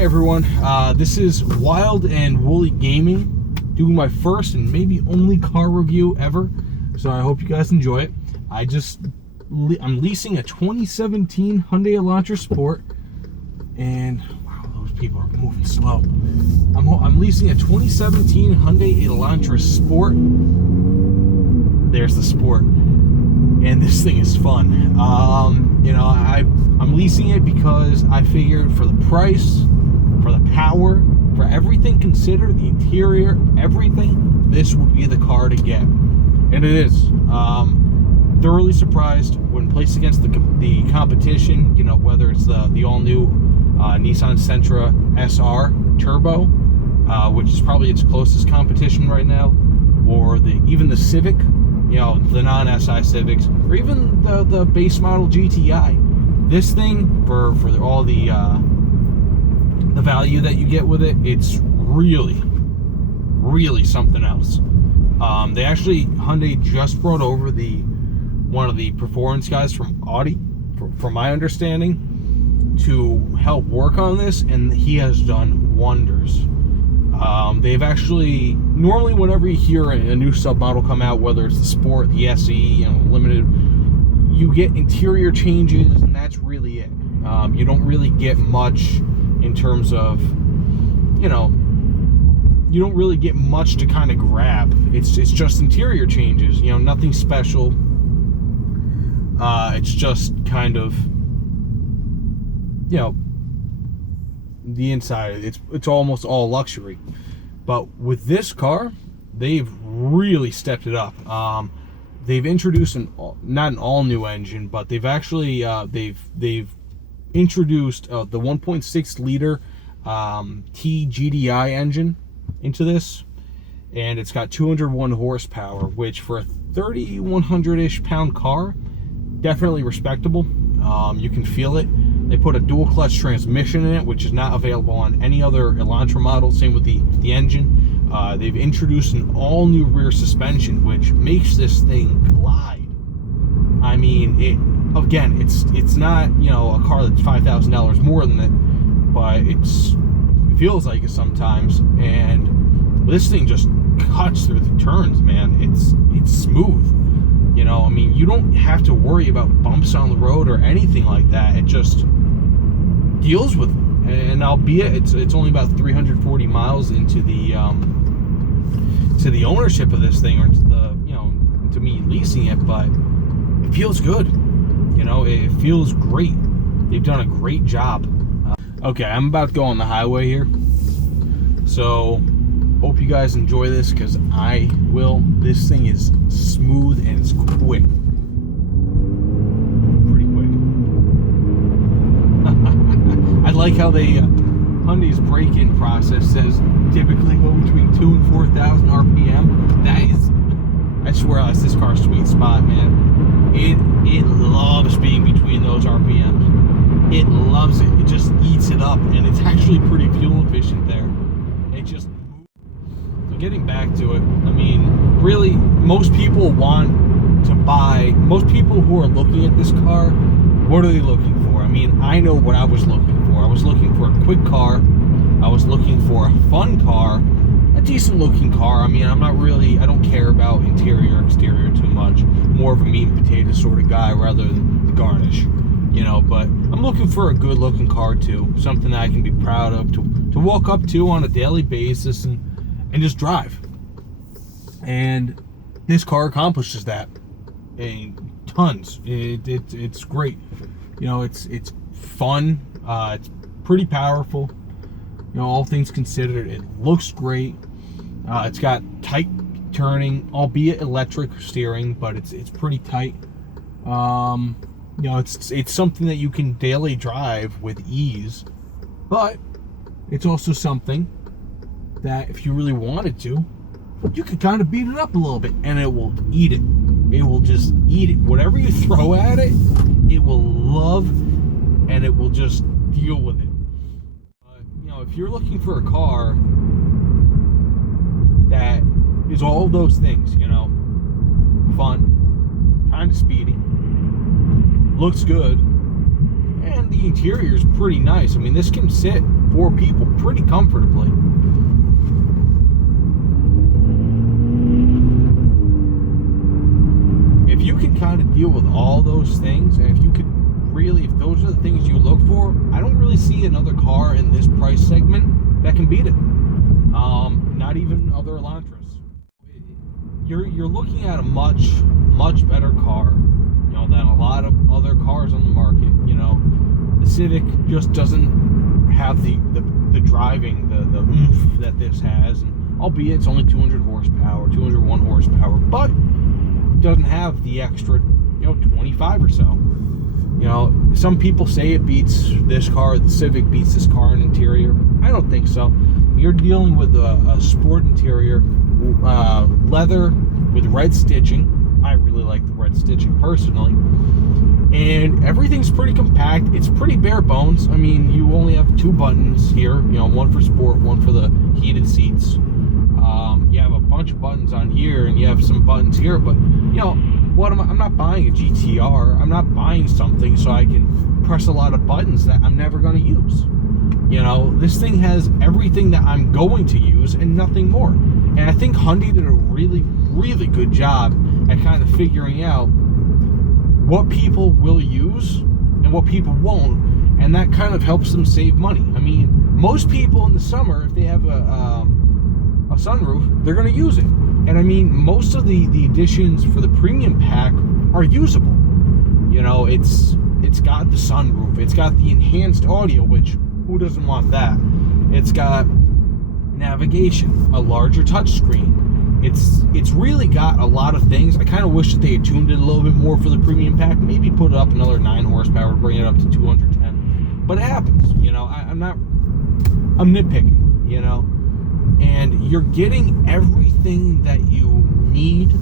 Hey everyone, this is Wild and Woolly Gaming, doing my first and maybe only car review ever, so I hope you guys enjoy it. I'm leasing a 2017 Hyundai Elantra Sport, and wow, those people are moving slow. I'm leasing a 2017 Hyundai Elantra Sport. There's the Sport, and this thing is fun. I'm leasing it because I figured for the price, for the power, for everything considered, the interior, everything, this would be the car to get. And it is. Thoroughly surprised when placed against the competition, whether it's the all-new Nissan Sentra SR Turbo, which is probably its closest competition right now, or even the Civic, the non-SI Civics, or even the base model GTI. This thing, for all the value that you get with it, it's really, really something else. Hyundai just brought over one of the performance guys from Audi, from my understanding, to help work on this, and he has done wonders. They've actually, normally whenever you hear a new submodel come out, whether it's the Sport, the SE, Limited, you get interior changes, and that's really it. You don't really get much in terms of, you don't really get much to kind of grab. It's just interior changes, nothing special. It's just kind of, the inside. It's almost all luxury. But with this car, they've really stepped it up. They've introduced not an all-new engine, but they've actually they've introduced the 1.6 liter TGDI engine into this, and it's got 201 horsepower, which for a 3,100-ish pound car, definitely respectable. You can feel it. They put a dual clutch transmission in it, which is not available on any other Elantra model. Same with the engine. They've introduced an all-new rear suspension, which makes this thing glide. I mean, it's not a car that's $5,000 more than it, but it feels like it sometimes. And this thing just cuts through the turns, man. It's smooth. You don't have to worry about bumps on the road or anything like that. It just deals with them. And albeit it's only about 340 miles into the ownership of this thing, or to me leasing it, but it feels good. It feels great. They've done a great job. Okay, I'm about to go on the highway here, so hope you guys enjoy this, because I will. This thing is smooth and it's quick. Pretty quick. I like how Hyundai's break-in process says typically go between 2,000 and 4,000 RPM. I swear that's this car's sweet spot, man. It loves being between those RPMs. It loves it. It just eats it up, and it's actually pretty fuel efficient there. It just... So getting back to it, really, most people who are looking at this car, what are they looking for? I know what I was looking for. I was looking for a quick car. I was looking for a fun car, a decent looking car. I don't care about interior, exterior too much. More of a meat and potatoes sort of guy rather than the garnish, but I'm looking for a good looking car too. Something that I can be proud of, to walk up to on a daily basis and just drive. And this car accomplishes that. And tons. It's great. It's fun. It's pretty powerful. All things considered, it looks great. It's got tight turning, albeit electric steering, but it's pretty tight. It's something that you can daily drive with ease, but it's also something that if you really wanted to, you could kind of beat it up a little bit, and it will eat it. It will just eat it. Whatever you throw at it, it will love, and it will just deal with it. If you're looking for a car that is all of those things, fun, kind of speedy, looks good, and the interior is pretty nice. This can sit 4 people pretty comfortably. If you can kind of deal with all those things, and if you could really, if those are the things you look for, I don't really see another car in this price segment that can beat it. Not even other Elantras. You're looking at a much better car, you know, than a lot of other cars on the market. You know, the Civic just doesn't have the driving, the oomph that this has, and albeit it's only 200 horsepower, 201 horsepower, but it doesn't have the extra, you know, 25 or so. You know, some people say it beats this car, the Civic beats this car in interior. I don't think so. You're dealing with a sport interior, leather with red stitching. I really like the red stitching personally. And everything's pretty compact. It's pretty bare bones. I mean, you only have 2 buttons here, you know, one for sport, one for the heated seats. You have a bunch of buttons on here, and you have some buttons here, but, you know, I'm not buying a GTR. I'm not buying something so I can press a lot of buttons that I'm never going to use. You know, this thing has everything that I'm going to use and nothing more. And I think Hyundai did a really, really good job at kind of figuring out what people will use and what people won't, and that kind of helps them save money. I mean, most people in the summer, if they have a sunroof, they're going to use it. And I mean, most of the additions for the premium pack are usable. You know, it's got the sunroof, it's got the enhanced audio, which who doesn't want that? It's got navigation, a larger touchscreen. It's really got a lot of things. I kind of wish that they had tuned it a little bit more for the premium pack. Maybe put it up another 9 horsepower, bring it up to 210. But it happens, you know. I'm nitpicking, you know. And you're getting everything that you need,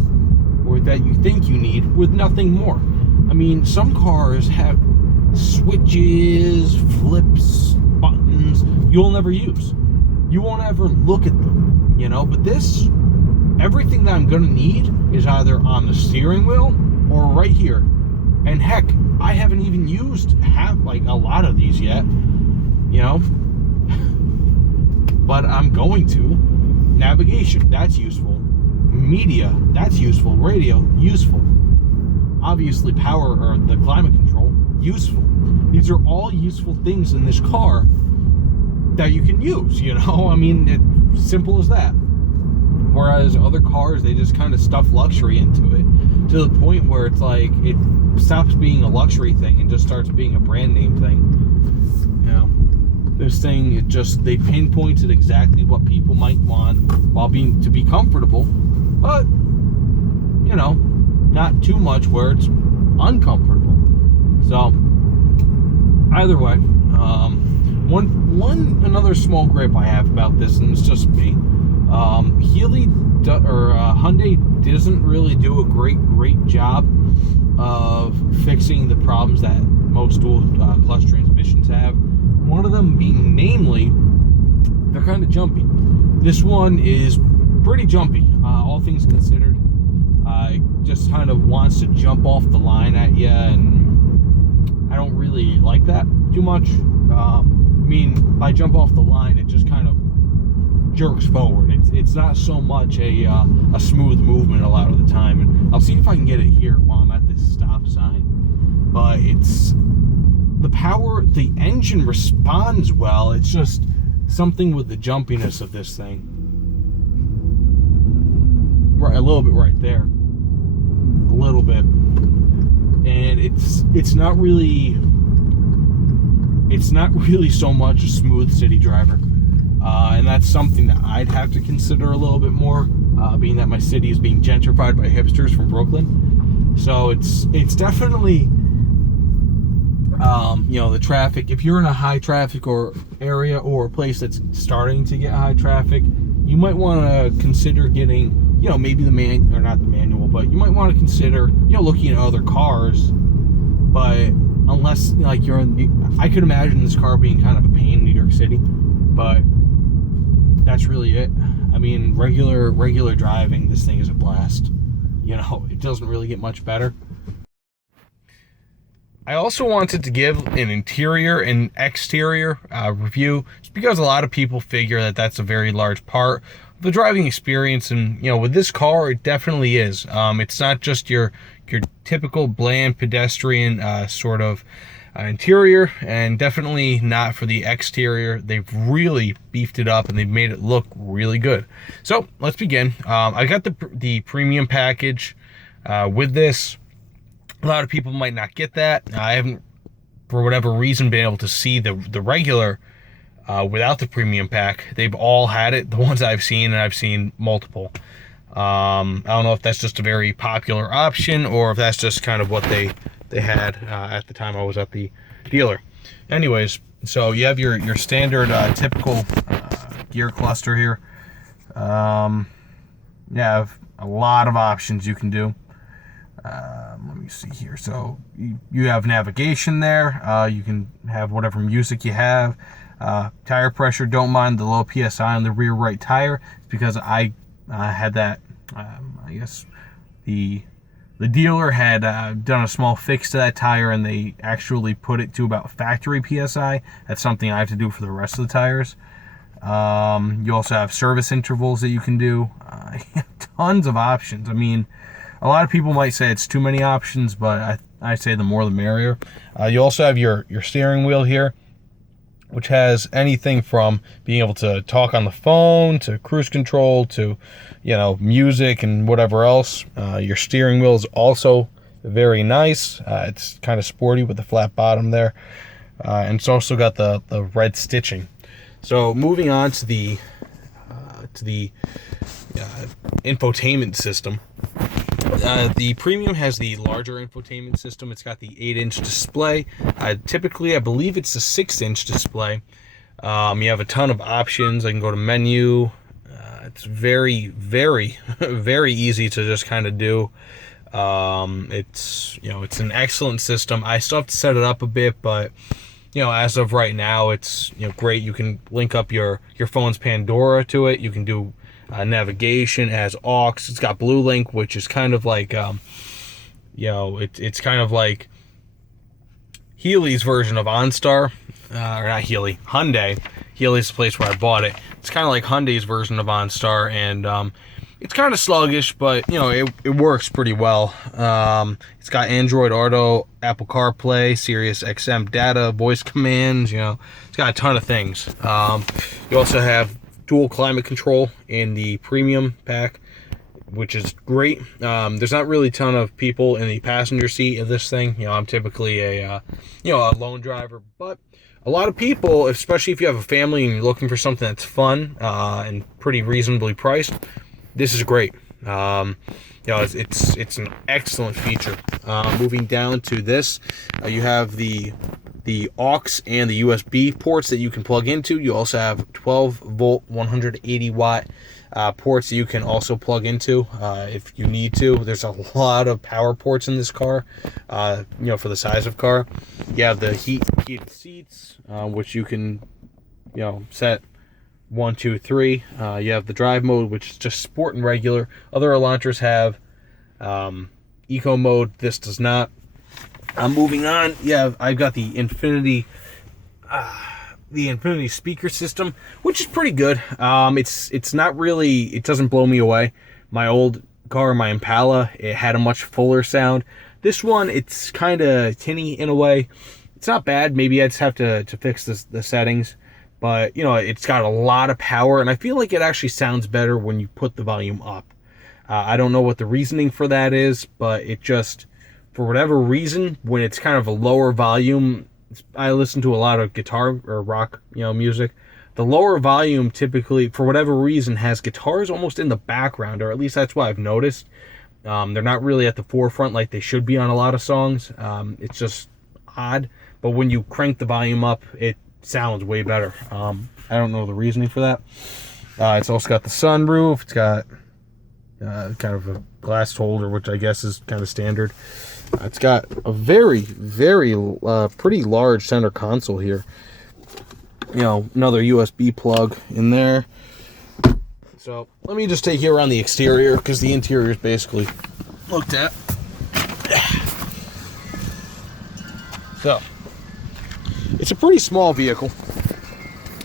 or that you think you need, with nothing more. I mean, some cars have switches, flips, buttons you'll never use. You won't ever look at them, you know. But this, everything that I'm gonna need is either on the steering wheel or right here. And heck, I haven't even used like a lot of these yet, you know. But I'm going to. Navigation, that's useful. Media, that's useful. Radio, useful. Obviously, power, or the climate control, useful. These are all useful things in this car that you can use, you know? I mean, it's simple as that. Whereas other cars, they just kind of stuff luxury into it, to the point where it's like, it stops being a luxury thing and just starts being a brand name thing, you know? This thing, they pinpointed exactly what people might want while to be comfortable, but, you know, not too much where it's uncomfortable. So, either way, another small gripe I have about this, and it's just me. Hyundai doesn't really do a great job of fixing the problems that most dual clutch transmissions have. One of them being, namely, they're kind of jumpy. This one is pretty jumpy, all things considered. It just kind of wants to jump off the line at you, and I don't really like that too much. I mean, by jump off the line, it just kind of jerks forward. It's not so much a smooth movement a lot of the time. And I'll see if I can get it here while I'm at this stop sign. But it's the power, the engine responds well. It's just something with the jumpiness of this thing. Right, a little bit right there. A little bit. And it's not really so much a smooth city driver. And that's something that I'd have to consider a little bit more, being that my city is being gentrified by hipsters from Brooklyn. So it's definitely, you know, the traffic. If you're in a high traffic or area, or a place that's starting to get high traffic, you might want to consider getting, you know, maybe not the manual, but you might want to consider, you know, looking at other cars. But unless, like, I could imagine this car being kind of a pain in New York City, but that's really it. I mean, regular driving, this thing is a blast. You know, it doesn't really get much better. I also wanted to give an interior and exterior review, just because a lot of people figure that that's a very large part of the driving experience, and with this car, it definitely is. It's not just your typical bland pedestrian sort of interior, and definitely not for the exterior. They've really beefed it up and they've made it look really good. So let's begin. I got the premium package with this. A lot of people might not get that. I haven't, for whatever reason, been able to see the regular without the premium pack. They've all had it, the ones I've seen, and I've seen multiple. I don't know if that's just a very popular option or if that's just kind of what they had at the time I was at the dealer. Anyways, so you have your standard typical gear cluster here. You have a lot of options you can do. Let me see here. So you have navigation there. You can have whatever music you have. Tire pressure, don't mind the low PSI on the rear right tire. It's because I had that. I guess the dealer had done a small fix to that tire, and they actually put it to about factory PSI. That's something I have to do for the rest of the tires. You also have service intervals that you can do. Tons of options. I mean, a lot of people might say it's too many options, but I say the more the merrier. You also have your steering wheel here, which has anything from being able to talk on the phone to cruise control to, music and whatever else. Your steering wheel is also very nice. It's kind of sporty with the flat bottom there. And it's also got the red stitching. So moving on to the infotainment system. The premium has the larger infotainment system. It's got the 8-inch display. Typically, I believe it's a 6-inch display. You have a ton of options. I can go to menu. It's very, very, very easy to just kind of do. It's an excellent system. I still have to set it up a bit, but as of right now, it's great. You can link up your phone's Pandora to it. You can do navigation. It has aux. It's got Blue Link, which is kind of like it's kind of like Healy's version of OnStar, or not Healy, Hyundai. Healy's the place where I bought it. It's kind of like Hyundai's version of OnStar, and it's kind of sluggish, but it works pretty well. It's got Android Auto, Apple CarPlay, Sirius XM data, voice commands. It's got a ton of things. You also have dual climate control in the premium pack, which is great. There's not really a ton of people in the passenger seat of this thing. I'm typically a lone driver, but a lot of people, especially if you have a family and you're looking for something that's fun and pretty reasonably priced, this is great. It's an excellent feature. Moving down to this, you have the aux and the USB ports that you can plug into. You also have 12-volt, 180-watt ports that you can also plug into if you need to. There's a lot of power ports in this car, for the size of car. You have the heated seats, which you can, set 1, 2, 3. You have the drive mode, which is just sport and regular. Other Elantras have eco mode. This does not. I'm moving on. Yeah, I've got the Infinity speaker system, which is pretty good. It's not really. It doesn't blow me away. My old car, my Impala, it had a much fuller sound. This one, it's kind of tinny in a way. It's not bad. Maybe I just have to fix the settings. But, it's got a lot of power, and I feel like it actually sounds better when you put the volume up. I don't know what the reasoning for that is, but it just, for whatever reason, when it's kind of a lower volume, I listen to a lot of guitar or rock, music. The lower volume typically, for whatever reason, has guitars almost in the background, or at least that's what I've noticed. They're not really at the forefront like they should be on a lot of songs. It's just odd. But when you crank the volume up, it sounds way better. I don't know the reasoning for that. It's also got the sunroof. It's got kind of a glass holder, which I guess is kind of standard. It's got a very, very pretty large center console here. Another USB plug in there. So let me just take you around the exterior, because the interior is basically looked at. So, it's a pretty small vehicle.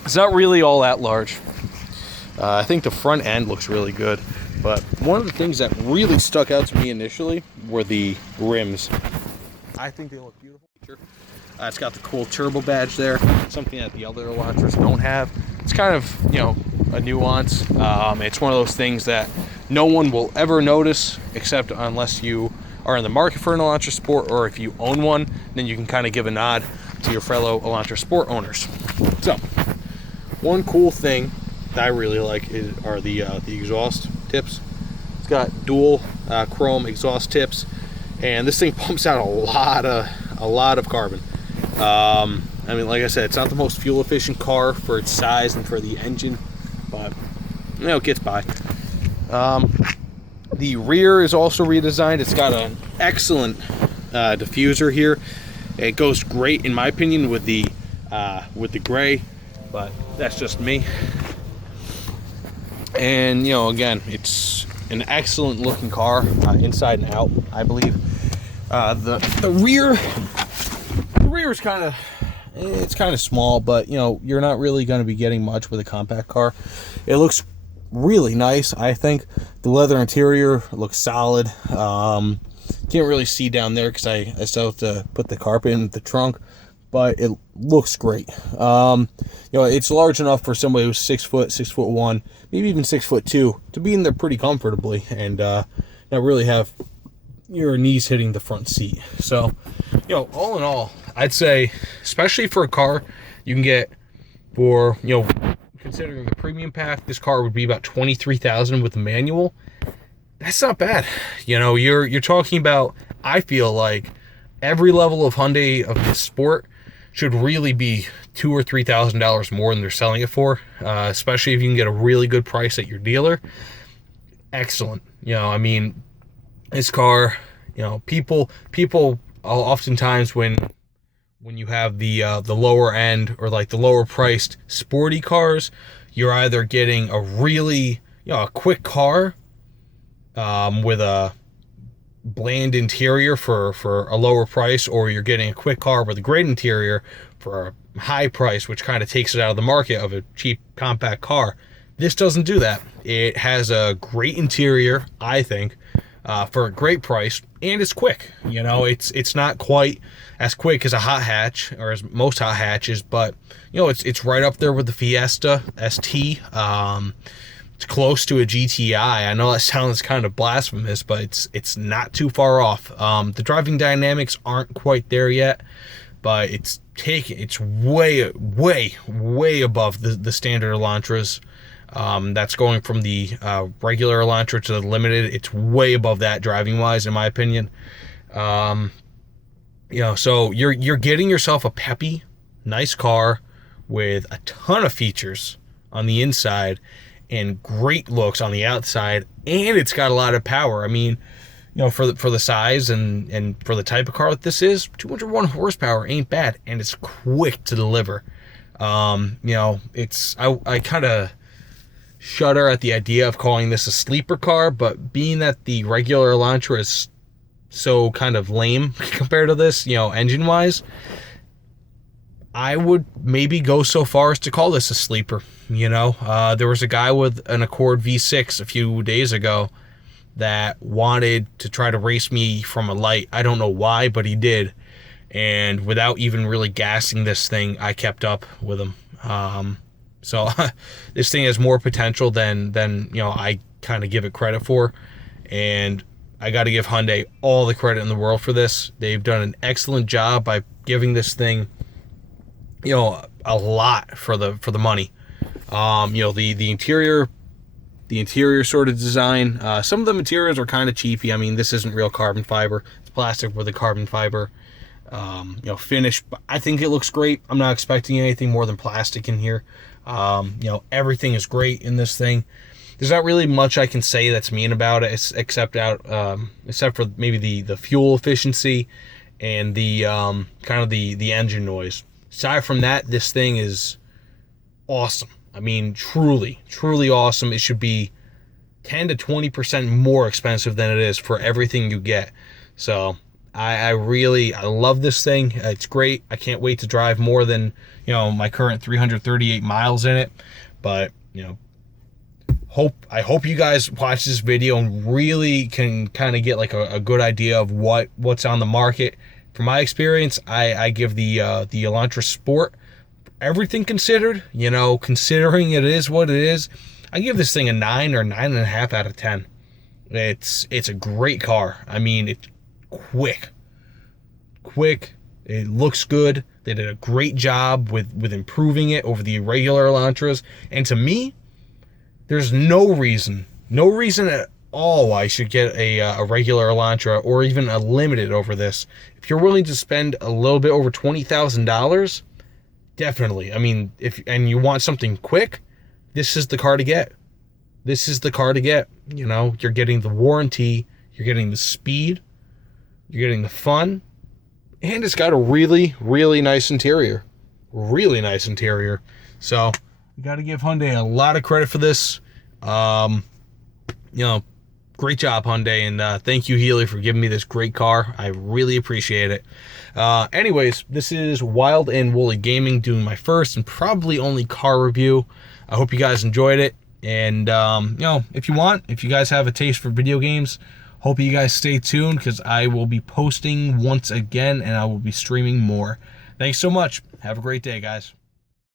It's not really all that large. I think the front end looks really good, but one of the things that really stuck out to me initially were the rims. I think they look beautiful. It's got the cool turbo badge there, something that the other Elantras don't have. It's kind of, you know, a nuance. It's one of those things that no one will ever notice, except unless you are in the market for an Elantra Sport, or if you own one, then you can kind of give a nod to your fellow Elantra Sport owners. So, one cool thing that I really like are the exhaust tips. It's got dual chrome exhaust tips, and this thing pumps out a lot of carbon. I mean, like I said, it's not the most fuel efficient car for its size and for the engine, but you know, it gets by. The rear is also redesigned. It's got an excellent diffuser here. It goes great, in my opinion, with the gray, but that's just me. And, you know, again, it's an excellent looking car, inside and out, I believe. The rear is kind of small, but, you know, you're not really going to be getting much with a compact car. It looks really nice, I think. The leather interior looks solid. Can't really see down there because I still have to put the carpet in the trunk, but it looks great. You know, it's large enough for somebody who's 6 foot, 6'1", maybe even 6'2", to be in there pretty comfortably and not really have your knees hitting the front seat. So, you know, all in all, I'd say, especially for a car you can get for, you know, considering the premium pack, this car would be about $23,000 with the manual. That's not bad. You know, you're talking about, I feel like every level of Hyundai of this sport should really be $2,000 or $3,000 more than they're selling it for, especially if you can get a really good price at your dealer. Excellent. You know, I mean, this car, you know, people oftentimes when you have the lower end or like the lower priced sporty cars, you're either getting a really, you know, a quick car with a bland interior for a lower price, or you're getting a quick car with a great interior for a high price, which kind of takes it out of the market of a cheap compact car. This doesn't do that. It has a great interior, I think, for a great price, and it's quick. You know, it's not quite as quick as a hot hatch or as most hot hatches, but you know, it's right up there with the Fiesta ST. It's close to a GTI. I know that sounds kind of blasphemous, but it's not too far off. The driving dynamics aren't quite there yet, but it's way above the standard Elantras. That's going from the regular Elantra to the limited. It's way above that driving wise, in my opinion. You know, so you're getting yourself a peppy, nice car with a ton of features on the inside and great looks on the outside, and it's got a lot of power. I mean, you know, for the size and for the type of car that this is, 201 horsepower ain't bad, and it's quick to deliver. You know, I kind of shudder at the idea of calling this a sleeper car, but being that the regular Elantra is so kind of lame compared to this, you know, engine wise, I would maybe go so far as to call this a sleeper. You know, there was a guy with an Accord V6 a few days ago that wanted to try to race me from a light. I don't know why, but he did. And without even really gassing this thing, I kept up with him. So this thing has more potential than you know, I kind of give it credit for. And I got to give Hyundai all the credit in the world for this. They've done an excellent job by giving this thing, you know, a lot for the money. You know, the interior sort of design. Some of the materials are kind of cheapy. I mean, this isn't real carbon fiber. It's plastic with a carbon fiber, you know, finish. But I think it looks great. I'm not expecting anything more than plastic in here. You know, everything is great in this thing. There's not really much I can say that's mean about it, except for maybe the fuel efficiency and the kind of the engine noise. Aside from that, this thing is awesome. I mean, truly awesome. It should be 10 to 20% more expensive than it is for everything you get. So I love this thing. It's great. I can't wait to drive more than, my current 338 miles in it. But, I hope you guys watch this video and really can kind of get like a good idea of what's on the market. From my experience, I give the Elantra Sport, everything considered, considering it is what it is, I give this thing a 9 or 9.5 out of 10. It's a great car. I mean, it's quick. It looks good. They did a great job with improving it over the regular Elantras. And to me, there's no reason at all why I should get a regular Elantra or even a limited over this. If you're willing to spend a little bit over $20,000, definitely. I mean, and you want something quick, this is the car to get. This is the car to get. You're getting the warranty, you're getting the speed, you're getting the fun, and it's got a really, really nice interior. Really nice interior. So, you got to give Hyundai a lot of credit for this. Great job, Hyundai, and thank you, Healy, for giving me this great car. I really appreciate it. Anyways, this is Wild and Woolly Gaming, doing my first and probably only car review. I hope you guys enjoyed it. And, if you guys have a taste for video games, hope you guys stay tuned, because I will be posting once again, and I will be streaming more. Thanks so much. Have a great day, guys.